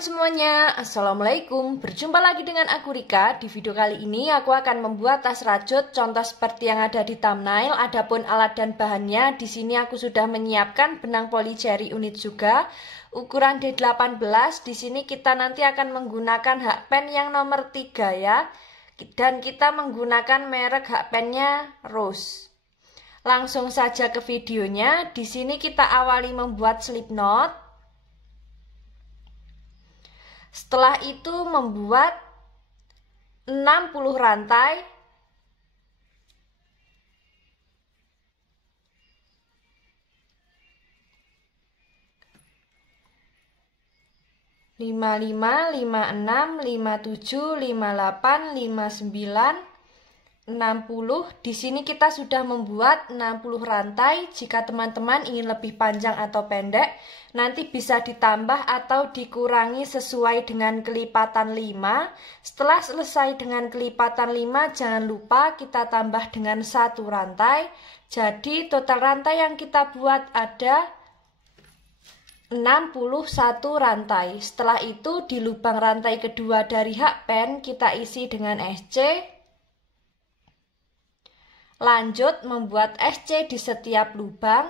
teman-teman semuanya, Assalamualaikum. Berjumpa lagi dengan aku Rika. Di video kali ini aku akan membuat tas rajut contoh seperti yang ada di thumbnail. Adapun alat dan bahannya, di sini aku sudah menyiapkan benang poli cherry unit juga, ukuran D18. Di sini kita nanti akan menggunakan hakpen yang nomor 3 ya. Dan kita menggunakan merek hakpennya Rose. Langsung saja ke videonya. Di sini kita awali membuat slip knot. Setelah itu membuat 60 rantai. Lima lima, 56, 57, 58, 59, 60. Di sini kita sudah membuat 60 rantai. Jika teman-teman ingin lebih panjang atau pendek, nanti bisa ditambah atau dikurangi sesuai dengan kelipatan 5. Setelah selesai dengan kelipatan 5, jangan lupa kita tambah dengan 1 rantai. Jadi total rantai yang kita buat ada 61 rantai. Setelah itu di lubang rantai kedua dari hakpen kita isi dengan SC. Lanjut membuat SC di setiap lubang.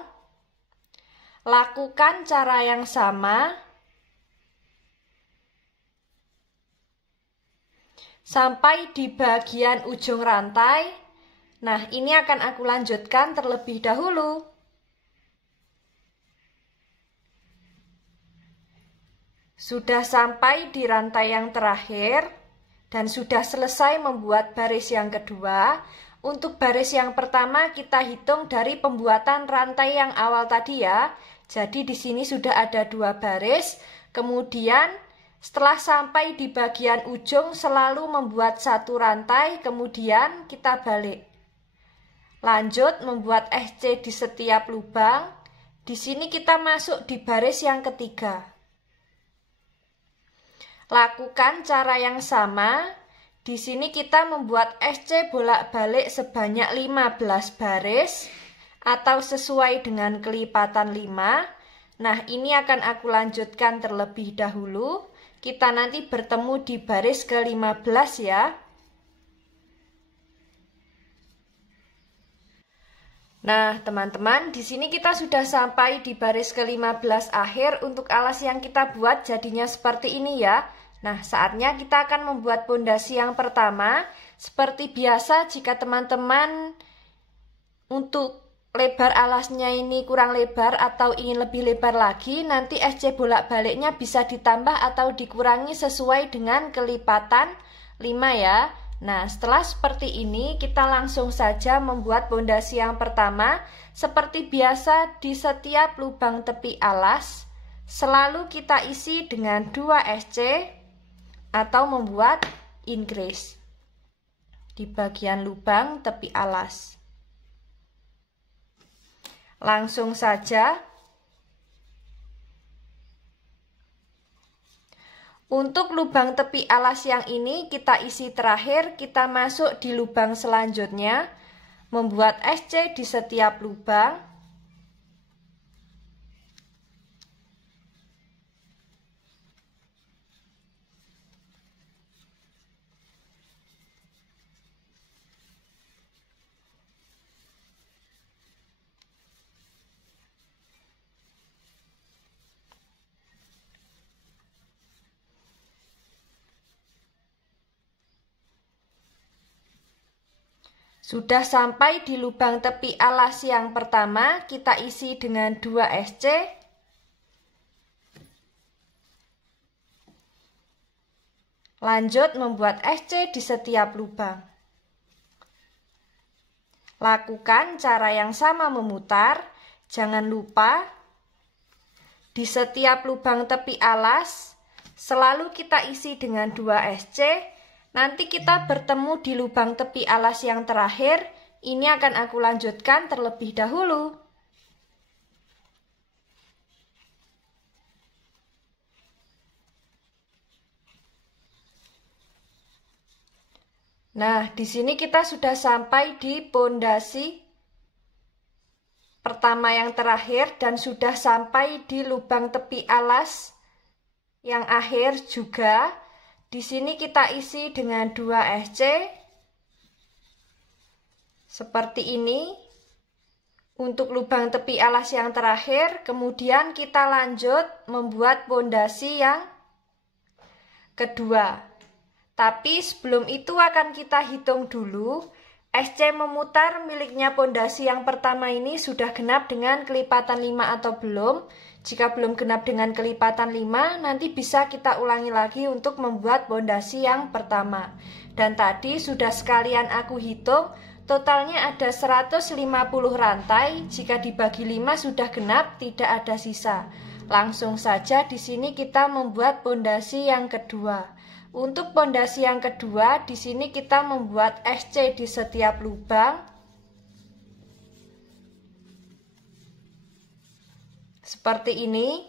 Lakukan cara yang sama sampai di bagian ujung rantai. Nah, ini akan aku lanjutkan terlebih dahulu. Sudah sampai di rantai yang terakhir dan sudah selesai membuat baris yang kedua. Untuk baris yang pertama kita hitung dari pembuatan rantai yang awal tadi ya. Jadi di sini sudah ada 2 baris. Kemudian setelah sampai di bagian ujung selalu membuat 1 rantai, kemudian kita balik. Lanjut membuat SC di setiap lubang. Di sini kita masuk di baris yang ketiga. Lakukan cara yang sama. Di sini kita membuat SC bolak-balik sebanyak 15 baris atau sesuai dengan kelipatan 5. Nah, ini akan aku lanjutkan terlebih dahulu. Kita nanti bertemu di baris ke-15 ya. Nah, teman-teman, di sini kita sudah sampai di baris ke-15 akhir. Untuk alas yang kita buat jadinya seperti ini ya. Nah, saatnya kita akan membuat pondasi yang pertama. Seperti biasa, jika teman-teman untuk lebar alasnya ini kurang lebar atau ingin lebih lebar lagi, nanti SC bolak-baliknya bisa ditambah atau dikurangi sesuai dengan kelipatan 5 ya. Nah, setelah seperti ini, kita langsung saja membuat pondasi yang pertama. Seperti biasa, di setiap lubang tepi alas, selalu kita isi dengan 2 SC. Atau membuat increase di bagian lubang tepi alas. Langsung saja. Untuk lubang tepi alas yang ini kita isi terakhir, kita masuk di lubang selanjutnya, membuat SC di setiap lubang. Sudah sampai di lubang tepi alas yang pertama, kita isi dengan 2 SC. Lanjut membuat SC di setiap lubang. Lakukan cara yang sama memutar. Jangan lupa di setiap lubang tepi alas selalu kita isi dengan 2 SC. Nanti kita bertemu di lubang tepi alas yang terakhir. Ini akan aku lanjutkan terlebih dahulu. Nah, di sini kita sudah sampai di pondasi pertama yang terakhir dan sudah sampai di lubang tepi alas yang akhir juga di sini kita isi dengan 2 SC seperti ini untuk lubang tepi alas yang terakhir. Kemudian kita lanjut membuat pondasi yang kedua. Tapi sebelum itu akan kita hitung dulu SC memutar miliknya pondasi yang pertama ini sudah genap dengan kelipatan 5 atau belum. Jika belum genap dengan kelipatan 5, nanti bisa kita ulangi lagi untuk membuat pondasi yang pertama. Dan tadi sudah sekalian aku hitung, totalnya ada 150 rantai. Jika dibagi 5 sudah genap, tidak ada sisa. Langsung saja di sini kita membuat pondasi yang kedua. Untuk pondasi yang kedua, di sini kita membuat SC di setiap lubang. Seperti ini.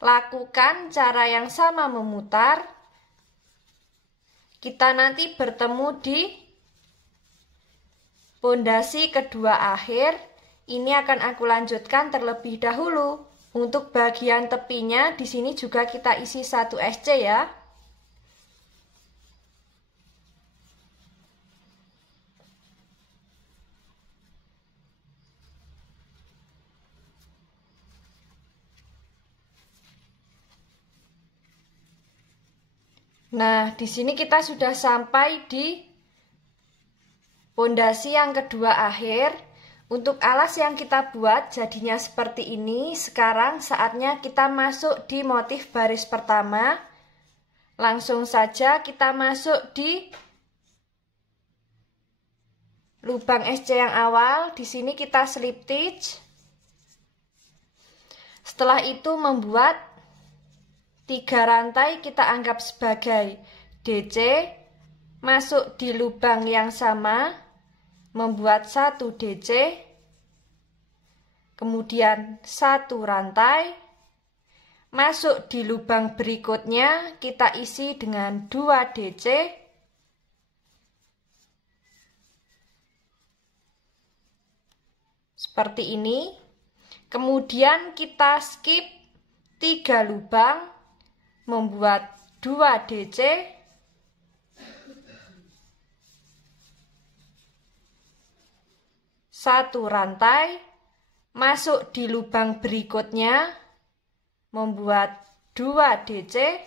Lakukan cara yang sama memutar. Kita nanti bertemu di pondasi kedua akhir. Ini akan aku lanjutkan terlebih dahulu. Untuk bagian tepinya, di sini juga kita isi 1 SC ya. Nah, di sini kita sudah sampai di pondasi yang kedua akhir. Untuk alas yang kita buat jadinya seperti ini. Sekarang saatnya kita masuk di motif baris pertama. Langsung saja kita masuk di lubang SC yang awal. Di sini kita slip stitch. Setelah itu membuat 3 rantai kita anggap sebagai DC, masuk di lubang yang sama, membuat 1 DC, kemudian 1 rantai, masuk di lubang berikutnya, kita isi dengan 2 DC, seperti ini, kemudian kita skip 3 lubang, membuat 2 DC, 1 rantai, masuk di lubang berikutnya, membuat 2 DC,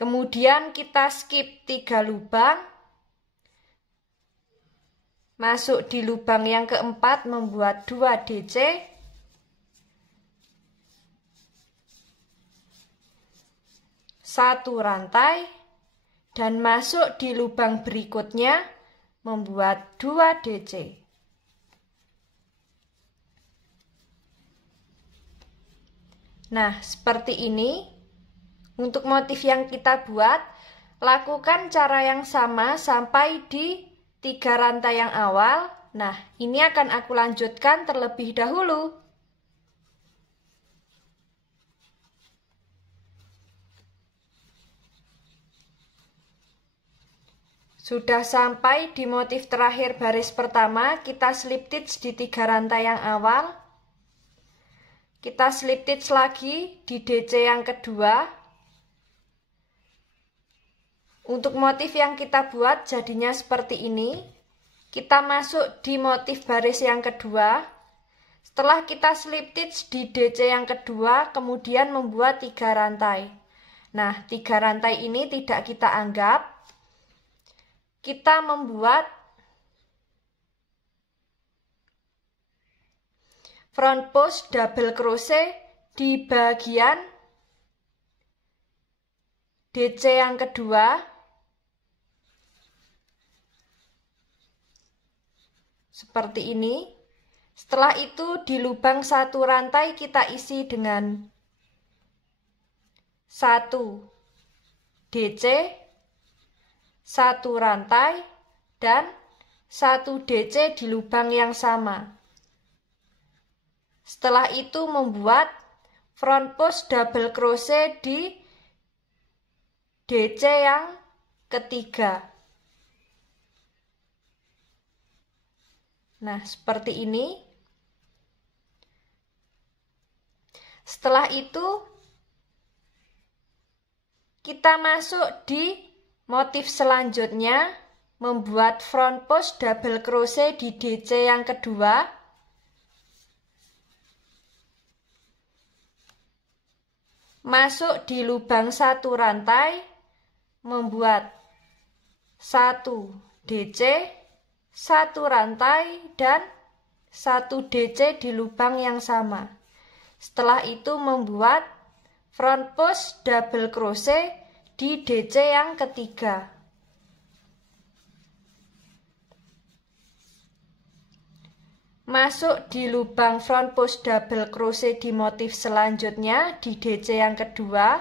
kemudian kita skip 3 lubang, masuk di lubang yang keempat, membuat 2 DC, 1 rantai, dan masuk di lubang berikutnya membuat 2 DC. Nah, seperti ini. Untuk motif yang kita buat, lakukan cara yang sama sampai di 3 rantai yang awal. Nah, ini akan aku lanjutkan terlebih dahulu. Sudah sampai di motif terakhir baris pertama, kita slip stitch di 3 rantai yang awal. Kita slip stitch lagi di DC yang kedua. Untuk motif yang kita buat jadinya seperti ini. Kita masuk di motif baris yang kedua. Setelah kita slip stitch di DC yang kedua, kemudian membuat 3 rantai. Nah, 3 rantai ini tidak kita anggap. Kita membuat front post double crochet di bagian DC yang kedua, seperti ini. Setelah itu di lubang 1 rantai kita isi dengan 1 DC, 1 rantai, dan 1 DC di lubang yang sama. Setelah itu membuat front post double crochet di DC yang ketiga. Nah, seperti ini. Setelah itu kita masuk di motif selanjutnya, membuat front post double crochet di DC yang kedua. Masuk di lubang 1 rantai, membuat 1 DC, 1 rantai dan 1 DC di lubang yang sama. Setelah itu membuat front post double crochet di DC yang ketiga. Masuk di lubang front post double crochet di motif selanjutnya di DC yang kedua.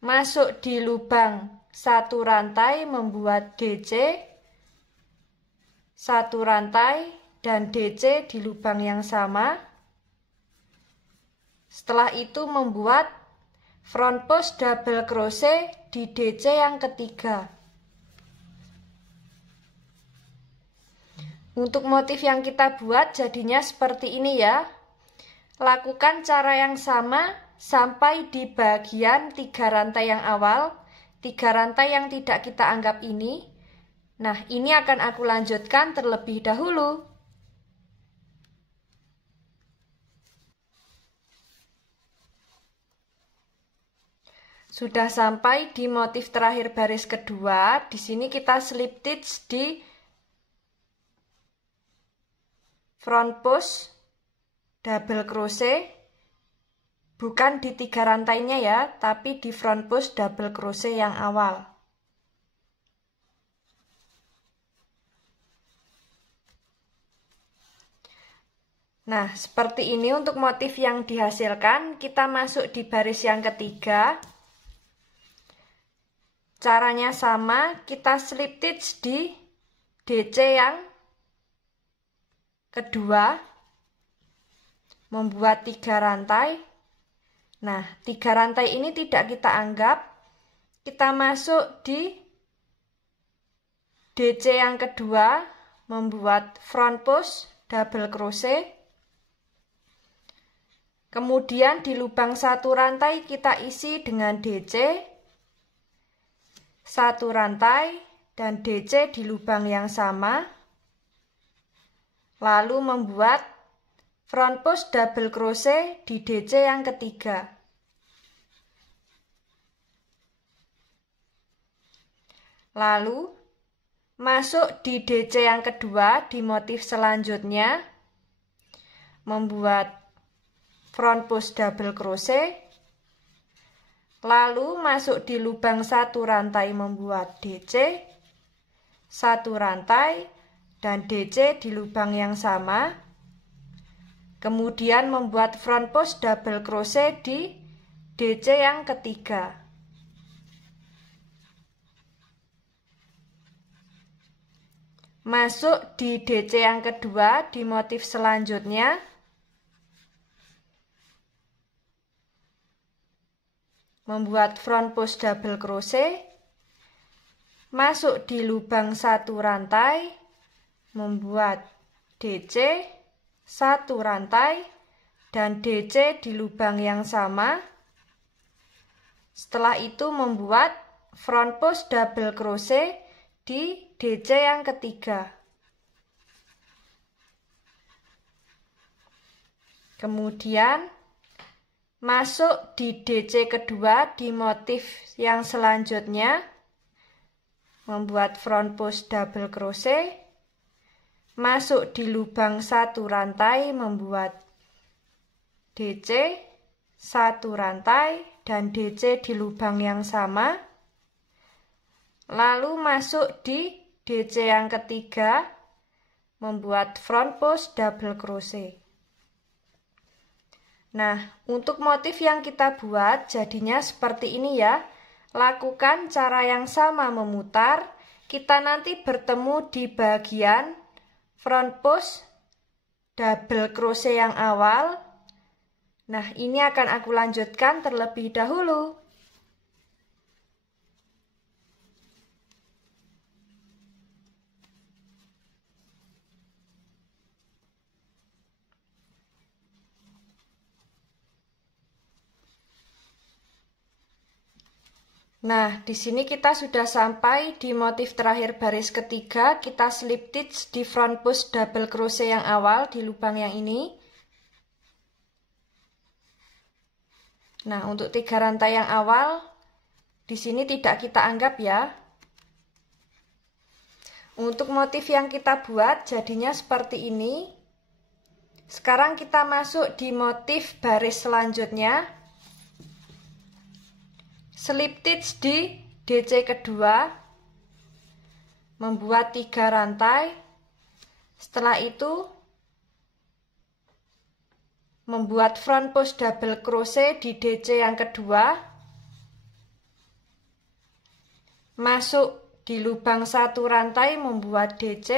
Masuk di lubang 1 rantai, membuat DC, 1 rantai dan DC di lubang yang sama. Setelah itu membuat front post double crochet di DC yang ketiga. Untuk motif yang kita buat jadinya seperti ini ya. Lakukan cara yang sama sampai di bagian 3 rantai yang awal, 3 rantai yang tidak kita anggap ini. Nah, ini akan aku lanjutkan terlebih dahulu. Sudah sampai di motif terakhir baris kedua. Di sini kita slip stitch di front post double crochet, bukan di 3 rantainya ya, tapi di front post double crochet yang awal. Nah, seperti ini untuk motif yang dihasilkan. Kita masuk di baris yang ketiga. Caranya sama, kita slip stitch di DC yang kedua, membuat 3 rantai. Nah, 3 rantai ini tidak kita anggap. Kita masuk di DC yang kedua, membuat front post double crochet. Kemudian di lubang 1 rantai kita isi dengan DC, 1 rantai dan DC di lubang yang sama. Lalu membuat front post double crochet di DC yang ketiga. Lalu masuk di DC yang kedua di motif selanjutnya, membuat front post double crochet. Lalu masuk di lubang 1 rantai, membuat DC, 1 rantai dan DC di lubang yang sama. Kemudian membuat front post double crochet di DC yang ketiga. Masuk di DC yang kedua di motif selanjutnya. Membuat front post double crochet. Masuk di lubang 1 rantai, membuat DC, 1 rantai dan DC di lubang yang sama. Setelah itu membuat front post double crochet di DC yang ketiga. Kemudian masuk di DC kedua di motif yang selanjutnya, membuat front post double crochet. Masuk di lubang 1 rantai, membuat DC, 1 rantai dan DC di lubang yang sama. Lalu masuk di DC yang ketiga, membuat front post double crochet. Nah, untuk motif yang kita buat jadinya seperti ini ya. Lakukan cara yang sama memutar. Kita nanti bertemu di bagian front post double crochet yang awal. Nah, ini akan aku lanjutkan terlebih dahulu. Nah, di sini kita sudah sampai di motif terakhir baris ketiga. Kita slip stitch di front post double crochet yang awal di lubang yang ini. Nah, untuk 3 rantai yang awal di sini tidak kita anggap ya. Untuk motif yang kita buat jadinya seperti ini. Sekarang kita masuk di motif baris selanjutnya. Slip stitch di DC kedua, membuat 3 rantai. Setelah itu membuat front post double crochet di DC yang kedua, masuk di lubang 1 rantai, membuat DC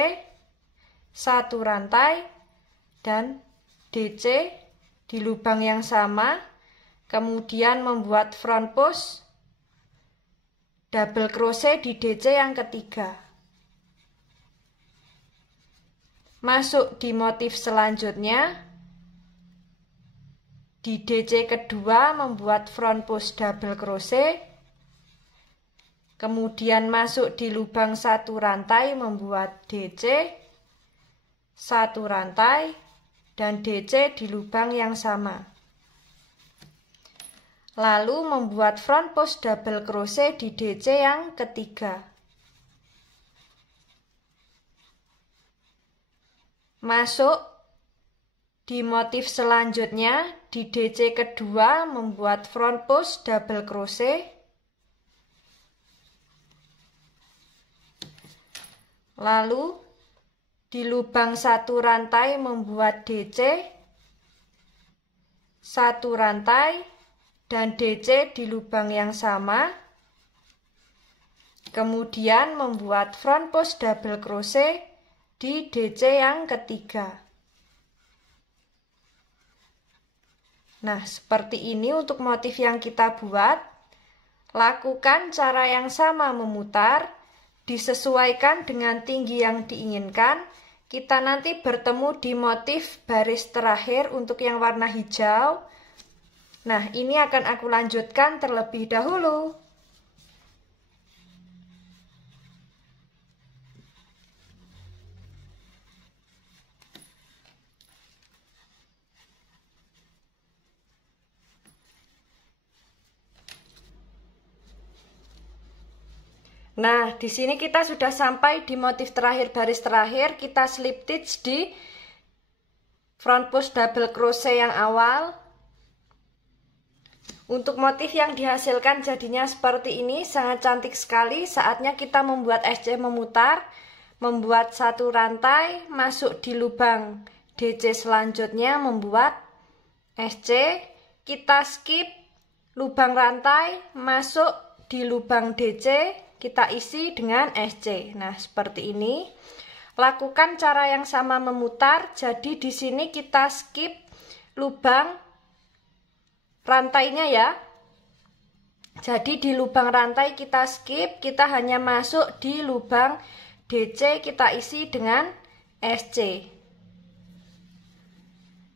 1 rantai dan DC di lubang yang sama, kemudian membuat front post double crochet di DC yang ketiga. Masuk di motif selanjutnya. Di DC kedua membuat front post double crochet. Kemudian masuk di lubang 1 rantai membuat DC 1 rantai dan DC di lubang yang sama. Lalu membuat front post double crochet di DC yang ketiga. Masuk di motif selanjutnya, di DC kedua membuat front post double crochet. Lalu di lubang 1 rantai membuat DC 1 rantai dan DC di lubang yang sama, kemudian membuat front post double crochet di DC yang ketiga. Nah, seperti ini untuk motif yang kita buat. Lakukan cara yang sama memutar, disesuaikan dengan tinggi yang diinginkan. Kita nanti bertemu di motif baris terakhir untuk yang warna hijau. Nah, ini akan aku lanjutkan terlebih dahulu. Nah, di sini kita sudah sampai di motif terakhir baris terakhir. Kita slip stitch di front post double crochet yang awal. Untuk motif yang dihasilkan jadinya seperti ini, sangat cantik sekali. Saatnya kita membuat SC memutar, membuat 1 rantai, masuk di lubang DC selanjutnya, membuat SC, kita skip lubang rantai, masuk di lubang DC, kita isi dengan SC. Nah, seperti ini. Lakukan cara yang sama memutar, jadi di sini kita skip lubang rantainya ya. Jadi di lubang rantai kita skip, kita hanya masuk di lubang DC, kita isi dengan SC.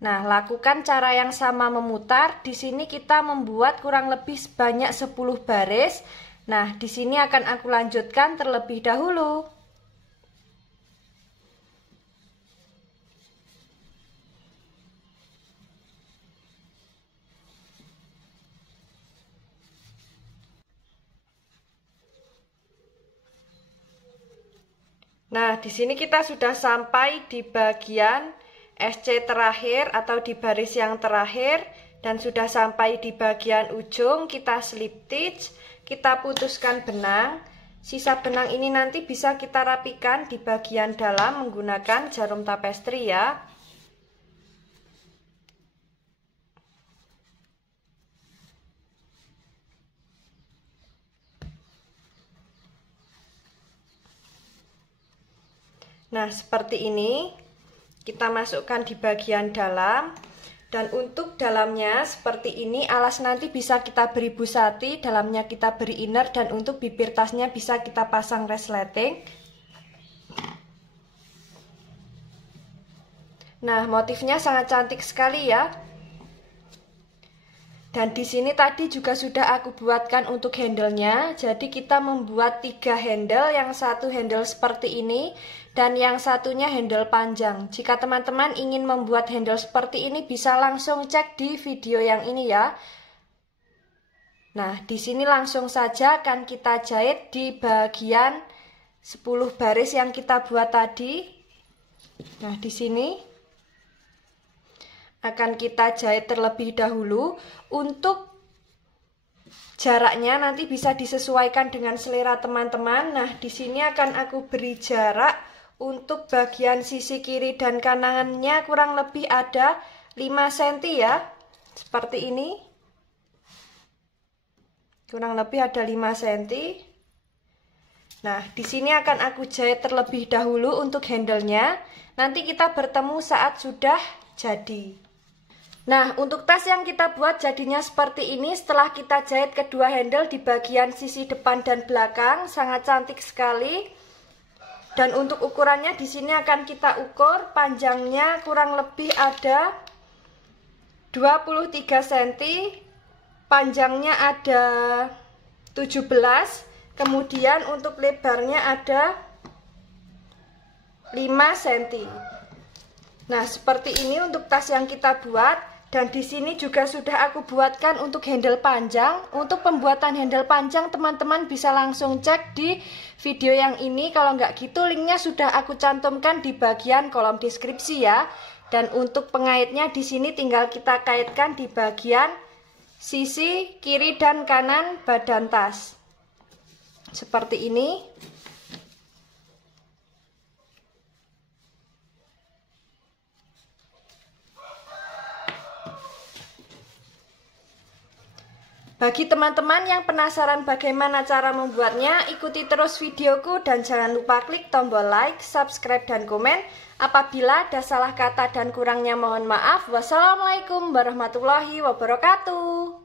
Nah, lakukan cara yang sama memutar. Di sini kita membuat kurang lebih sebanyak 10 baris. Nah, di sini akan aku lanjutkan terlebih dahulu. Nah, di sini kita sudah sampai di bagian SC terakhir atau di baris yang terakhir dan sudah sampai di bagian ujung. Kita slip stitch, kita putuskan benang. Sisa benang ini nanti bisa kita rapikan di bagian dalam menggunakan jarum tapestri ya. Nah, seperti ini kita masukkan di bagian dalam. Dan untuk dalamnya seperti ini, alas nanti bisa kita beri busati, dalamnya kita beri inner, dan untuk bibir tasnya bisa kita pasang resleting. Nah, motifnya sangat cantik sekali ya. Dan di sini tadi juga sudah aku buatkan untuk handle-nya. Jadi kita membuat 3 handle, yang satu handle seperti ini dan yang satunya handle panjang. Jika teman-teman ingin membuat handle seperti ini bisa langsung cek di video yang ini ya. Nah, di sini langsung saja akan kita jahit di bagian 10 baris yang kita buat tadi. Nah, di sini akan kita jahit terlebih dahulu. Untuk jaraknya nanti bisa disesuaikan dengan selera teman-teman. Nah, di sini akan aku beri jarak untuk bagian sisi kiri dan kanannya kurang lebih ada 5 cm ya. Seperti ini. Kurang lebih ada 5 cm. Nah, di sini akan aku jahit terlebih dahulu untuk handle-nya. Nanti kita bertemu saat sudah jadi. Nah, untuk tas yang kita buat jadinya seperti ini setelah kita jahit kedua handle di bagian sisi depan dan belakang. Sangat cantik sekali. Dan untuk ukurannya di sini akan kita ukur, panjangnya kurang lebih ada 23 cm, panjangnya ada 17, kemudian untuk lebarnya ada 5 cm. Nah, seperti ini untuk tas yang kita buat. Dan di sini juga sudah aku buatkan untuk handle panjang. Untuk pembuatan handle panjang teman-teman bisa langsung cek di video yang ini. Kalau nggak gitu linknya sudah aku cantumkan di bagian kolom deskripsi ya. Dan untuk pengaitnya di sini tinggal kita kaitkan di bagian sisi kiri dan kanan badan tas. Seperti ini. Bagi teman-teman yang penasaran bagaimana cara membuatnya, ikuti terus videoku dan jangan lupa klik tombol like, subscribe, dan komen. Apabila ada salah kata dan kurangnya mohon maaf. Wassalamualaikum warahmatullahi wabarakatuh.